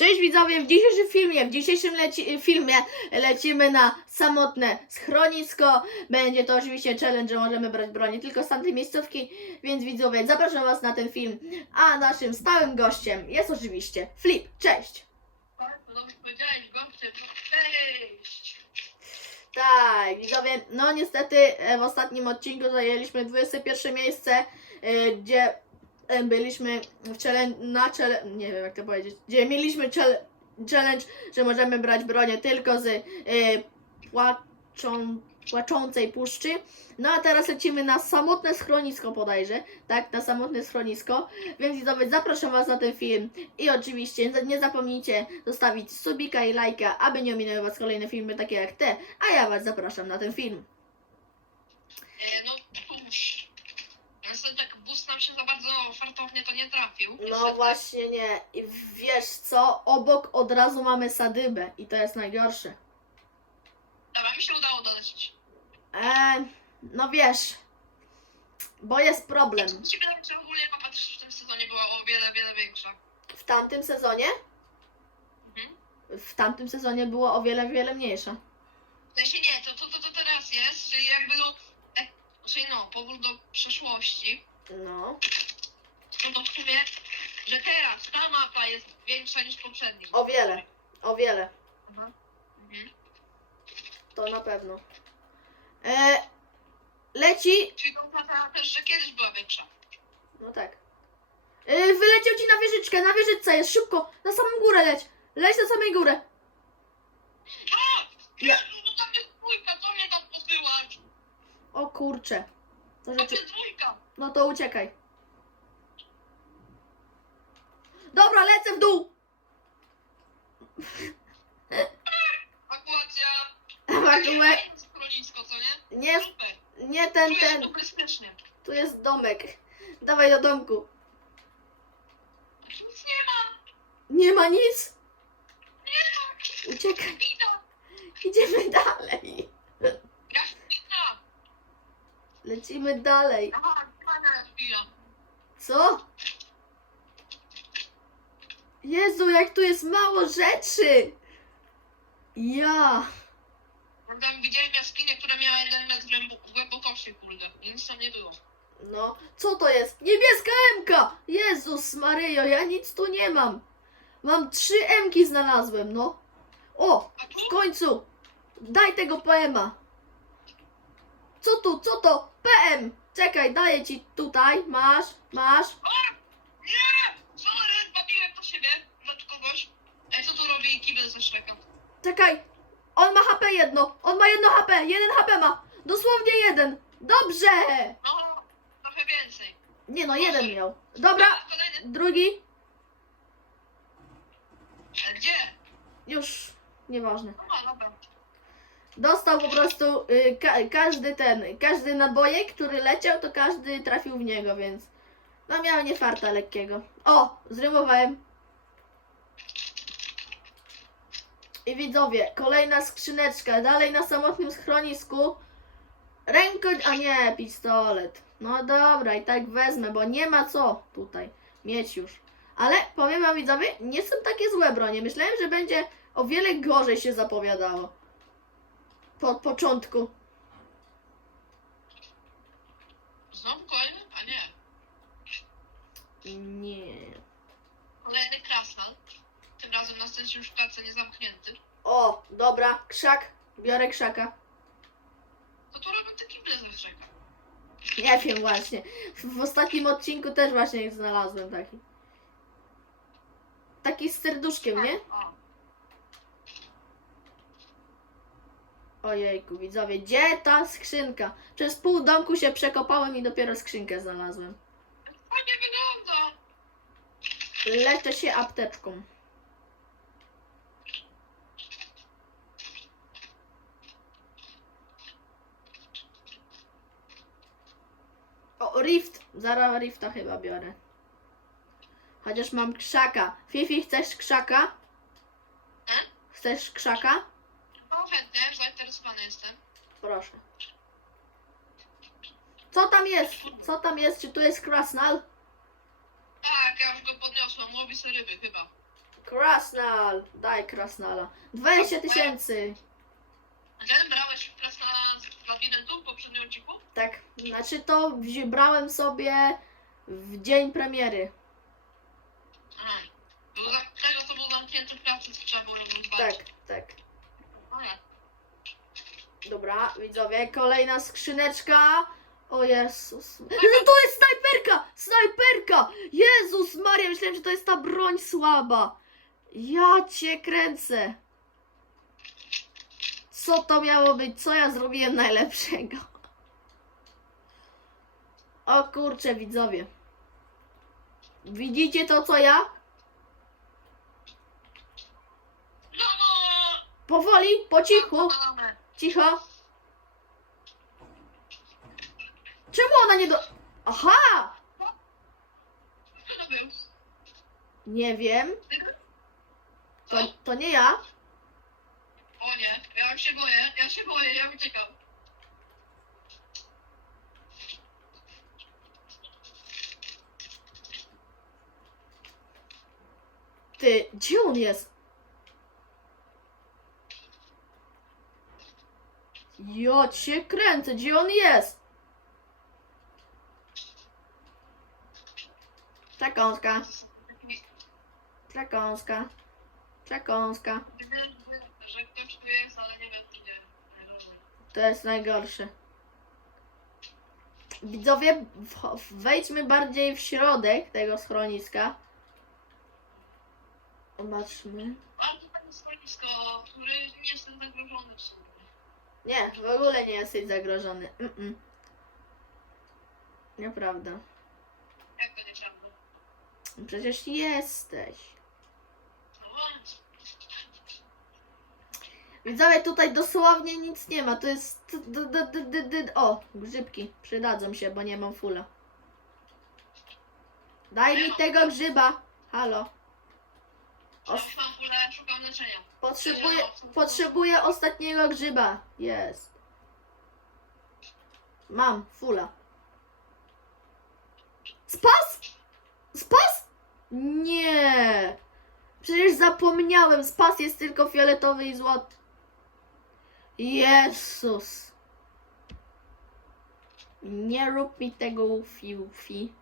Cześć widzowie, w dzisiejszym filmie, w dzisiejszym leci, filmie lecimy na samotne schronisko. Będzie to oczywiście challenge, że możemy brać broń tylko z tamtej miejscówki, więc widzowie, zapraszam Was na ten film. A naszym stałym gościem jest oczywiście Flip. Cześć! Tak, widzowie, no niestety e, w ostatnim odcinku zajęliśmy 21 miejsce, e, gdzie byliśmy w challenge, na challenge, nie wiem jak to powiedzieć, gdzie mieliśmy chal- challenge, że możemy brać bronię tylko z e, płaczą, płaczącej puszczy. No a teraz lecimy na samotne schronisko bodajże, tak, na samotne schronisko, więc widzowie, zapraszam Was na ten film. I oczywiście nie zapomnijcie zostawić subika i lajka, aby nie ominęły Was kolejne filmy takie jak te, a ja Was zapraszam na ten film. E, no tak bus nam się bardzo fartownie to nie trafił. No właśnie nie. I wiesz co? Obok od razu mamy sadybę i to jest najgorsze. Dobra, mi się udało dolecieć. Eee, no wiesz, bo jest problem. Ci wydaje, że ogólnie mapa też w tym sezonie była o wiele, wiele większa. W tamtym sezonie? Mhm. W tamtym sezonie było o wiele, wiele mniejsza. W sensie nie, to, to, to, to teraz jest, czyli jakby no, tak, czyli no, powrót do przeszłości. No, No to w sumie, że teraz ta mapa jest większa niż poprzednia. o wiele, o wiele. Mhm. To na pewno. Eee, leci. Czyli to oznacza też, że kiedyś była większa. No tak. Eee, wyleciał ci na wieżyczkę, na wieżyczce jest, szybko, na samą górę leć. Leć na samej górę. A! Ja- Jezu, no tam jest dwójka, co mnie tam posyłasz? O kurcze. To Tam rzeczy... jest dwójka. No to uciekaj. Dobra, lecę w dół. Akurat ja... Ewakuę. Schronisko, co nie? Nie, Super. nie ten, Tu ten. bezpiecznie. Tu jest domek. Dawaj do domku. Nic nie ma. Nie ma nic. Nie ma. Uciekaj. Idziemy dalej. Lecimy dalej. Aha, pana chwila. Co? Jezu, jak tu jest mało rzeczy. Ja. Tam widziałem jaskinię, która miała jeden metr głębo- głębokości, kurde. Nic tam nie było. No, co to jest? Niebieska Emka! Jezus Maryjo, ja nic tu nie mam. Mam trzy Emki znalazłem, no. O, A tu? w końcu. Daj tego poema. Co tu, co to? PM. Czekaj, daję ci tutaj. Masz, masz. Nie! Sorry, bawiłem do siebie. Rzecz kogoś. Co tu robi kibel ze? Czekaj. On ma HP jedno. On ma jedno HP. Jeden HP ma. Dosłownie jeden. Dobrze. No, trochę więcej. Nie no, jeden miał. Dobra, Kolejny. drugi. A Gdzie? Już, nieważne. No, dobra. Dostał po prostu y, ka każdy ten, każdy nabojek, który leciał, to każdy trafił w niego, więc no miał nie farta lekkiego. O, zrymowałem. I widzowie, kolejna skrzyneczka, dalej na samotnym schronisku. Ręko, a nie, pistolet. No dobra, i tak wezmę, bo nie ma co tutaj mieć już. Ale powiem wam widzowie, nie są takie złe bronie. Myślałem, że będzie o wiele gorzej się zapowiadało po od początku. Znowu kolejny? A nie. Nie. Kolejny krasnal. Tym razem na szczęście już klatce nie zamknięty. O, dobra, krzak. Biorę krzaka. To tu robią te kible ze Shreka. Nie wiem właśnie. W, w ostatnim odcinku też właśnie znalazłem taki. Taki z serduszkiem, nie? O. Ojejku, widzowie, gdzie ta skrzynka? Przez pół domku się przekopałem i dopiero skrzynkę znalazłem. Fajnie wygląda. Leczę się apteczką. O, rift. Zaraz rifta chyba biorę. Chociaż mam krzaka. Fifi, chcesz krzaka? E? Chcesz krzaka? No chętnie, zainteresowany jestem. Proszę. Co tam jest? Co tam jest? Czy tu jest krasnal? Tak, ja już go podniosłem, łowi sobie ryby chyba. Krasnal. Daj krasnala. 20 tysięcy. A ten brałeś teraz na z labiryntu w poprzednim odcinku? Tak, znaczy to wzi- brałem sobie w dzień premiery. Aha. Bo za tego to był zamknięty w pracy, co trzeba było ją Tak, tak. Aha. Dobra, widzowie, kolejna skrzyneczka. O Jezus. No to jest snajperka! Snajperka! Jezus Maria, myślałem, że to jest ta broń słaba. Ja cię kręcę. Co to miało być? Co ja zrobiłem najlepszego? O kurczę, widzowie. Widzicie to, co ja? Powoli, po cichu. Cicho. Czemu ona nie do... Aha! Nie wiem. To, to nie ja. O nie, ja się boję, ja się boję, ja uciekam. Ty, gdzie on jest? Ja cię kręcę, gdzie on jest? Przekąska, przekąska, przekąska. Że ktoś tu jest, ale nie wiem. To jest najgorsze. Widzowie, wejdźmy bardziej w środek tego schroniska. Zobaczmy. Mam tutaj schronisko, który nie jest zagrożony w sumie. Nie, w ogóle nie jesteś zagrożony. Mm-mm. Nieprawda. Jak to nieprawda? Przecież jesteś. No właśnie. Widzowie, tutaj dosłownie nic nie ma. To jest... d- d- d- d- d- O, grzybki. Przydadzą się, bo nie mam fula. Daj mi tego grzyba. Halo. Os- Szukam kulę, szukam leczenia. Potrzebuję, potrzebuję ostatniego grzyba. Jest. Mam, fula. Spas? Spas? Nie. Przecież zapomniałem, spas jest tylko fioletowy i złoty. Jezus. Nie rób mi tego fiufi.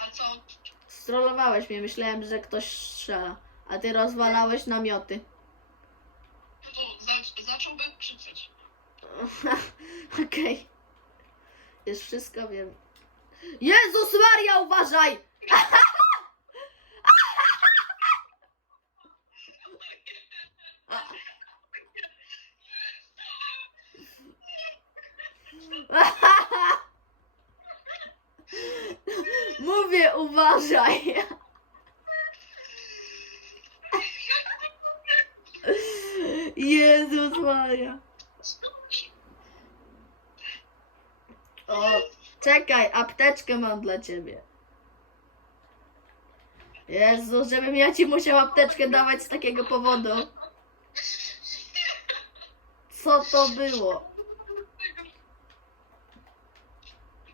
A co? Strollowałeś mnie, myślałem, że ktoś strzela. A ty rozwalałeś namioty. To, to za, zacząłby krzyczeć. Okej. Już wszystko wiem. Jezus Maria, uważaj! Mówię, uważaj! Jezus Maria. O, czekaj, apteczkę mam dla ciebie. Jezu, żebym ja ci musiał apteczkę dawać z takiego powodu. Co to było?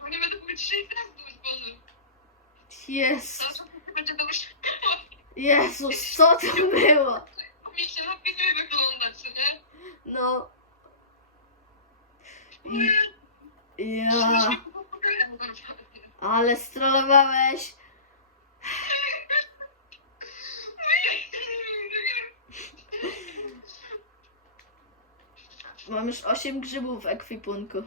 Bo nie będę mówić dzisiaj teraz, Boże. Jezus, Zawsze to będzie dobrze. Jezus, co to było? Mi się lepiej wyglądać, nie? No. Ja, ale strollowałeś. Mam już 8 grzybów w ekwipunku. No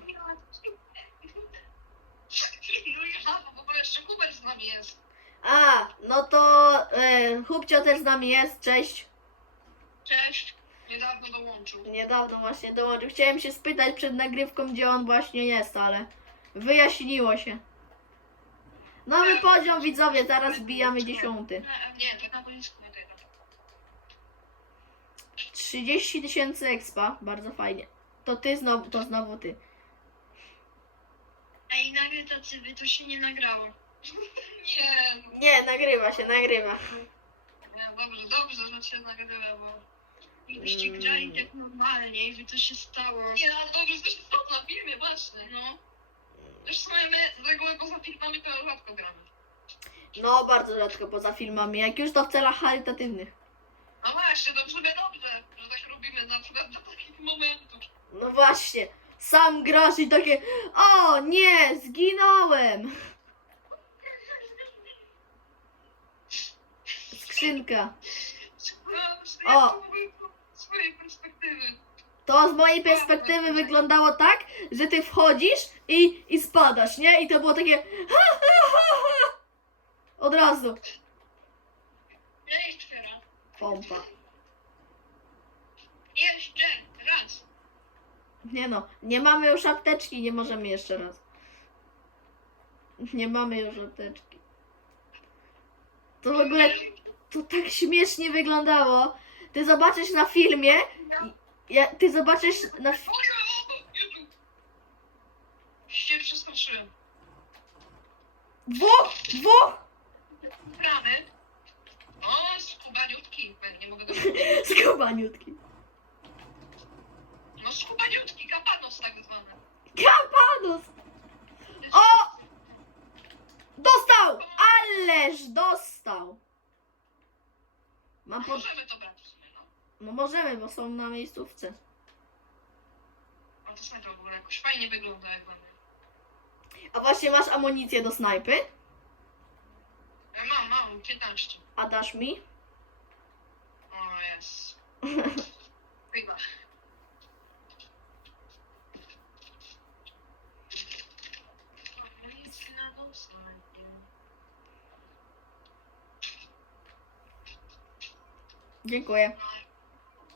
ja, bo w ogóle jeszcze Hubert z nami jest. A, no to e, Hubcio też z nami jest, cześć. Cześć. Niedawno dołączył. Niedawno właśnie dołączył. Chciałem się spytać przed nagrywką, gdzie on właśnie jest, ale wyjaśniło się. Nowy poziom, widzowie, zaraz wbijamy dziesiąty. Nie, to na boisku nie tego. 30 tysięcy expa, bardzo fajnie. To ty znowu, to znowu ty. I nagle tacy to się nie nagrało. Nie, no, Nie, nagrywa się, nagrywa. nie, dobrze, dobrze, że się nagrywa, bo... Gdybyście Mm. grali tak normalnie i by to się stało. Nie, ale dobrze, że to się stało na filmie, właśnie, no. Sumie my z reguły poza filmami to rzadko gramy. No, bardzo rzadko poza filmami. Jak już to w celach charytatywnych. No właśnie, dobrze, dobrze, że tak robimy na przykład do takich momentów. No właśnie. Sam grasz i takie. O, nie, zginąłem. Skrzynka. O. O! Z swojej perspektywy. To z mojej perspektywy wyglądało tak, że ty wchodzisz i, i spadasz, nie? I to było takie. Ha, ha, ha, ha. Od razu. Jeszcze raz. Pompa. Jeszcze raz. Nie no, nie mamy już apteczki, nie możemy jeszcze raz. Nie mamy już apteczki. To w ogóle to tak śmiesznie wyglądało. Ty zobaczysz na filmie. Ja, ty zobaczysz na. fi- Jezu. Się przestraszyłem. Dwóch! Dwóch! Bramy. O, skubaniutki. Nie mogę go Skubaniutki. No skubaniutki, kapanos tak zwany. Kapanus! O! Dostał! Ależ dostał! Mam pod... Możemy to brać w sumie, no. No możemy, bo są na miejscówce. A to snajper w ogóle jakoś fajnie wygląda jak mamy. A właśnie masz amunicję do snajpy? Ja mam, mam, 15. A dasz mi? O, jest. Dziękuję.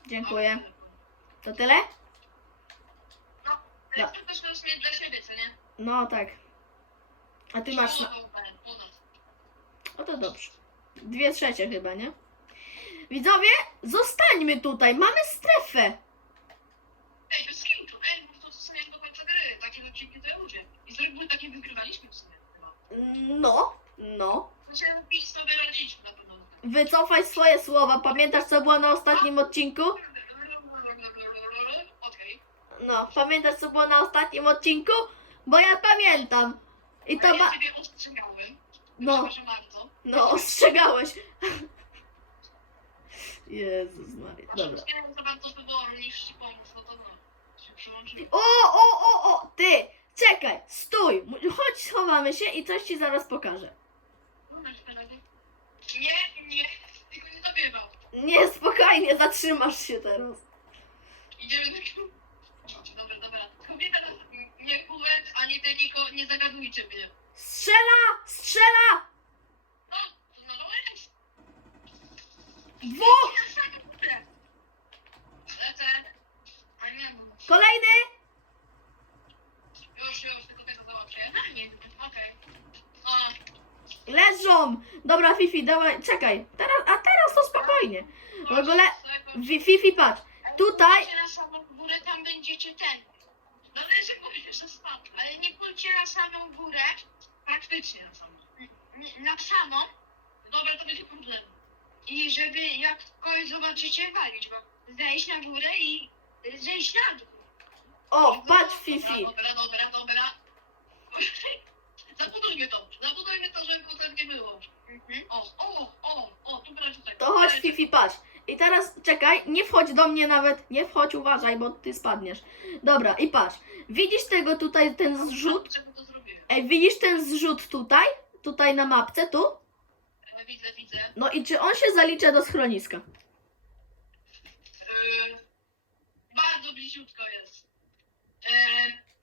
Dziękuję. To tyle? No, ale to też jest nie dla siebie, co nie? No tak. A ty masz. Na... O, ponad. O to dobrze. Dwie trzecie chyba, nie? Widzowie, zostańmy tutaj. Mamy strefę. Ej, bez kitu, ej, bo to są jak do końca gry, takie odcinki to ja ludzie. I z reguły takie wygrywaliśmy w sumie chyba. No, no. Znaczy, lepiej sobie radziliśmy. Wycofaj swoje słowa. Pamiętasz, co było na ostatnim odcinku? No, pamiętasz, co było na ostatnim odcinku? Bo ja pamiętam. I to ba... ja ciebie ostrzegałem. No, Przepraszam bardzo. no, ostrzegałeś. Jezus Maria. Dobra. Dobra. Nie za bardzo wyboru niż ci pomóc, no to no. Się. O, o, o, o, ty! Czekaj, stój! Chodź, schowamy się i coś ci zaraz pokażę. Nie. Nie, spokojnie, zatrzymasz się teraz. Idziemy do. Dobra, dobra. Kobieta nas nie kółek, ani ty niko, nie zagadujcie mnie. Strzela! Strzela! No, to na dole jest. Dwóch! Lecę. A nie, no. Kolejny! Już, już, tylko tego załatwię. A nie, okej. O, Leżą! Dobra, Fifi, dawaj, czekaj. Teraz, a teraz to spokojnie. W ogóle, Fifi, patrz. Tutaj- Pójdźcie na samą górę, tam będziecie ten. Należy powiedzieć, że spadł. Ale nie pójdźcie na samą górę. Praktycznie na samą. N- Na samą. Dobra, to będzie problem. I żeby jak kogoś zobaczycie walić, bo zejść na górę i zejść na dół. O, patrz, Fifi. Dobra, dobra, dobra. Zabudujmy to. Zabudujmy to, żeby potem nie było. Mhm. O, o, To chodź, Fifi, patrz. I teraz, czekaj, nie wchodź do mnie nawet, nie wchodź, uważaj, bo ty spadniesz. Dobra, i patrz. Widzisz tego tutaj, ten zrzut? Ej, widzisz ten zrzut tutaj? Tutaj na mapce, tu? E, Widzę, widzę. No i czy on się zalicza do schroniska? Yy, bardzo bliziutko jest. Yy,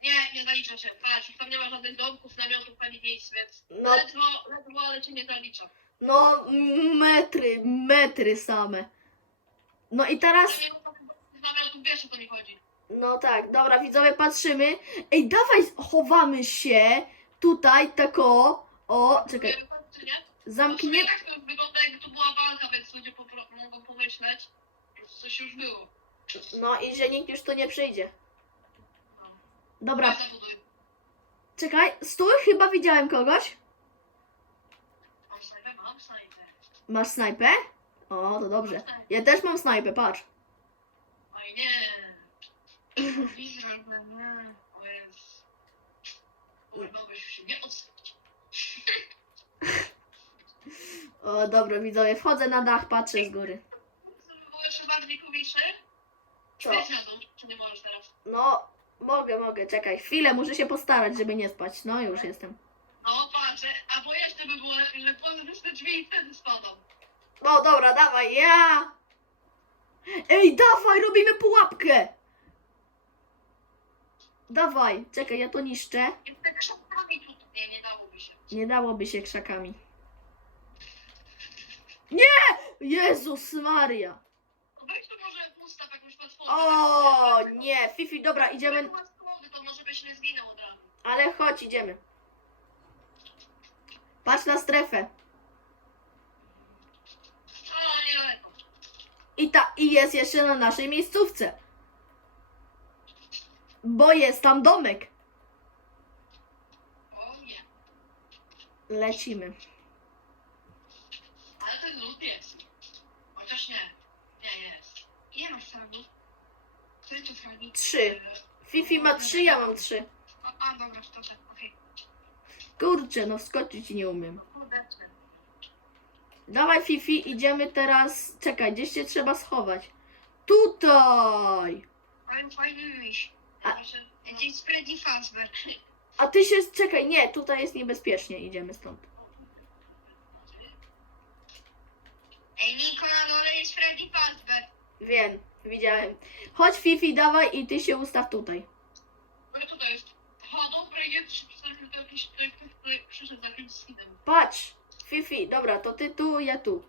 nie, nie zalicza się. Patrz, tam nie ma żadnych domków, namiotów ani nic, więc No, ledwo, ledwo, ale cię nie zalicza. No, metry, metry same. No i teraz, wiesz o chodzi. no tak, dobra, widzowie, patrzymy. Ej, dawaj, chowamy się tutaj, tako, o, czekaj, czy nie? zamknie... Tak to wygląda jakby to była baza, więc ludzie popro- mogą pomyśleć, że coś już było. No i że nikt już tu nie przyjdzie. Dobra, czekaj, stój, chyba widziałem kogoś. Mam snajpę, mam snajpę. Masz snajpę? O, to dobrze. Ja też mam snajpę, patrz. Oj nie. Widzę, że nie. O byś się nie. O, dobra, widzowie, wchodzę na dach, patrzę z góry. By było jeszcze bardziej? Co? Czy nie możesz teraz? No, mogę, mogę, czekaj, chwilę, muszę się postarać, żeby nie spać. No, już jestem. No patrzę, albo jeszcze by było lepiej, że i wtedy spadam. No, dobra, dawaj, ja! Ej, dawaj, robimy pułapkę! Dawaj, czekaj, ja to niszczę. Krzakami tutaj nie, nie dałoby się. Nie dałoby się krzakami. Nie! Jezus Maria! Weź może ustaw jakąś platformę. O, nie, Fifi, dobra, idziemy, Jak masz schody, to może byś nie zginął od razu. ale chodź, idziemy. Patrz na strefę. O, niedaleko. I, ta, I jest jeszcze na naszej miejscówce. Bo jest tam domek. O nie. Lecimy. Ale ten lód jest. Chociaż nie. Nie jest. Ile masz fragów? Który to fragi? Trzy. Fifi ma trzy, ja mam trzy. A, a dobra, to tak, okej. Kurczę, no wskoczyć nie umiem. Dawaj Fifi, idziemy teraz. Czekaj, gdzieś się trzeba schować. Tutaj! Ale fajny myśl. A- Gdzieś Freddy Fazbear. A ty się. Czekaj, nie, tutaj jest niebezpiecznie, idziemy stąd. Ej, Niko, na dole jest Freddy Fazbear. Wiem, widziałem. Chodź Fifi, dawaj i ty się ustaw tutaj. Ale co to jest? Ha, dobra, jest przynajmniej to jakiś ktoś, ktoś, który przyszedł za jakimś skidem. Patrz! Fifi, dobra, to ty tu, ja tu.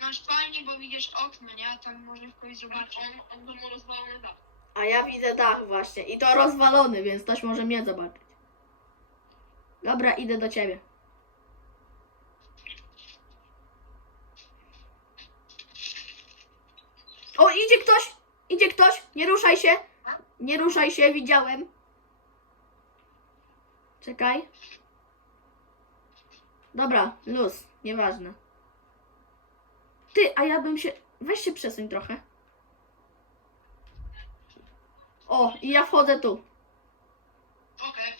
Masz fajnie, bo widzisz okno, nie? A tam możesz kogoś zobaczyć. On, on to ma rozwalony dach. A ja widzę dach właśnie. I to rozwalony, więc ktoś może mnie zobaczyć. Dobra, idę do ciebie. O, idzie ktoś! Idzie ktoś! Nie ruszaj się! Nie ruszaj się, widziałem. Czekaj. Dobra, luz, nieważne. Ty, a ja bym się. Weź się przesuń trochę. O, i ja wchodzę tu. Okej.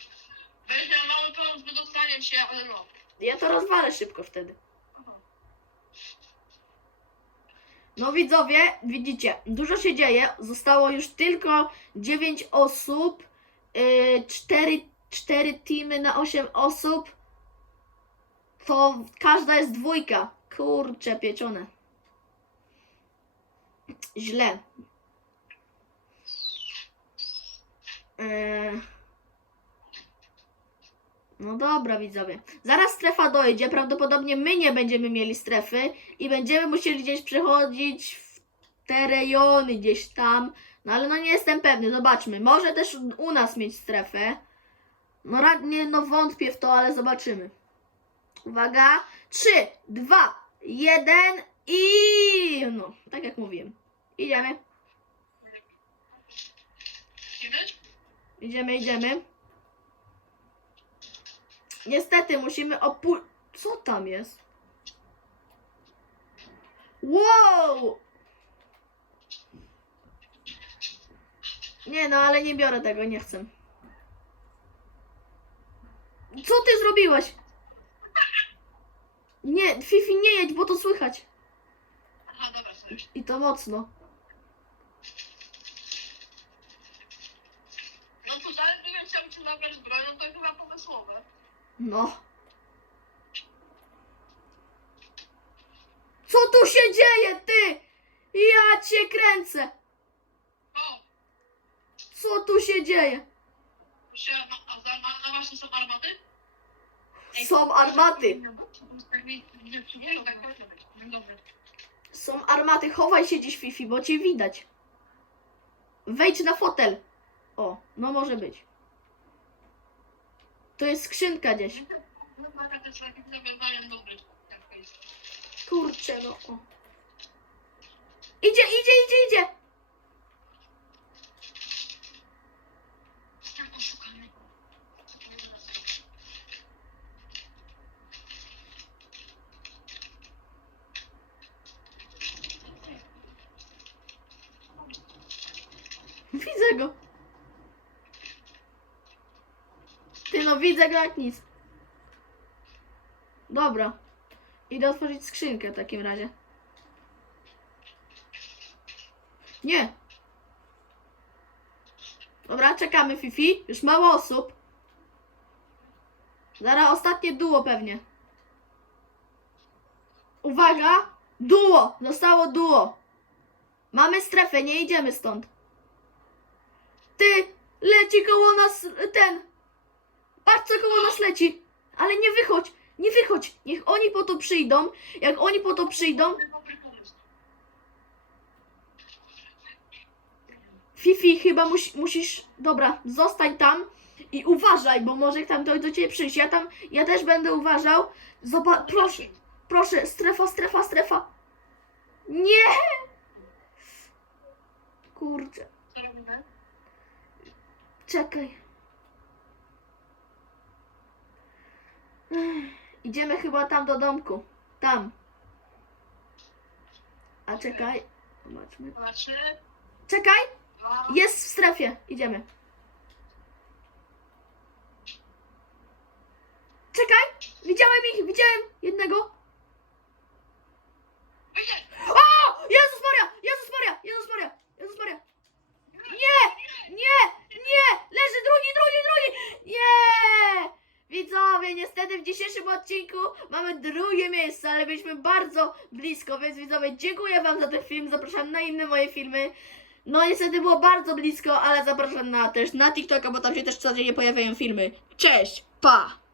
Weź na mały z wydostaniem się, ale no. Ja to rozwalę szybko wtedy. No widzowie, widzicie, dużo się dzieje. Zostało już tylko 9 osób. Yy, 4, 4 teamy na 8 osób. To każda jest dwójka. Kurcze pieczone. Źle. Yy. No dobra, widzowie. Zaraz strefa dojdzie. Prawdopodobnie my nie będziemy mieli strefy i będziemy musieli gdzieś przechodzić w te rejony gdzieś tam. No ale no nie jestem pewny. Zobaczmy. Może też u nas mieć strefę. No radnie, no wątpię w to, ale zobaczymy. Uwaga. 3, 2, 1 i no, tak jak mówiłem. Idziemy. Idziemy, idziemy. Niestety musimy opu... Co tam jest? Wow! Nie no, ale nie biorę tego, nie chcę. Co ty zrobiłeś? Nie, Fifi, nie jedź, bo to słychać. Aha, dobra, sorry. I to mocno. No cóż, ale gdybym chciał cię zabrać bronią, to chyba pomysłowe. No. Co tu się dzieje, ty? Ja cię kręcę. O, Co tu się dzieje? się, a, a, za- a, a właśnie są armaty? Są armaty. Są armaty. Chowaj się dziś, Fifi, bo cię widać. Wejdź na fotel. O, no może być. To jest skrzynka gdzieś. Kurczę, no. O. Idzie, idzie, idzie, idzie. Tam oszukany. Widzę go. Ty widzę go. Dobra. Idę otworzyć skrzynkę w takim razie. Nie. Dobra, czekamy Fifi. Już mało osób. Zaraz ostatnie duo pewnie. Uwaga! Duo! Zostało duo. Mamy strefę, nie idziemy stąd. Ty! Leci koło nas ten! Patrz co koło nas leci! Ale nie wychodź! Nie wychodź! Niech oni po to przyjdą. Jak oni po to przyjdą. Fifi, chyba musi, musisz. Dobra, zostań tam i uważaj, bo może tam ktoś do ciebie przyjść. Ja tam, ja też będę uważał. Zobacz, proszę, proszę, strefa, strefa, strefa. Nie! Robimy? czekaj. Idziemy chyba tam do domku. Tam. A czekaj. Zobaczmy. Czekaj! dwa. Jest w strefie. Idziemy. Czekaj! Widziałem ich, widziałem jednego. O! Jezus Maria! Jezus Maria! Jezus Maria! Jezus Maria! Nie! Nie! Nie! Leży drugi, drugi, drugi! Nie! Widzowie, niestety w dzisiejszym odcinku mamy drugie miejsce, ale byliśmy bardzo blisko, więc widzowie, dziękuję Wam za ten film, zapraszam na inne moje filmy. No niestety było bardzo blisko, ale zapraszam na też na TikToka, bo tam się też codziennie pojawiają filmy. Cześć, pa!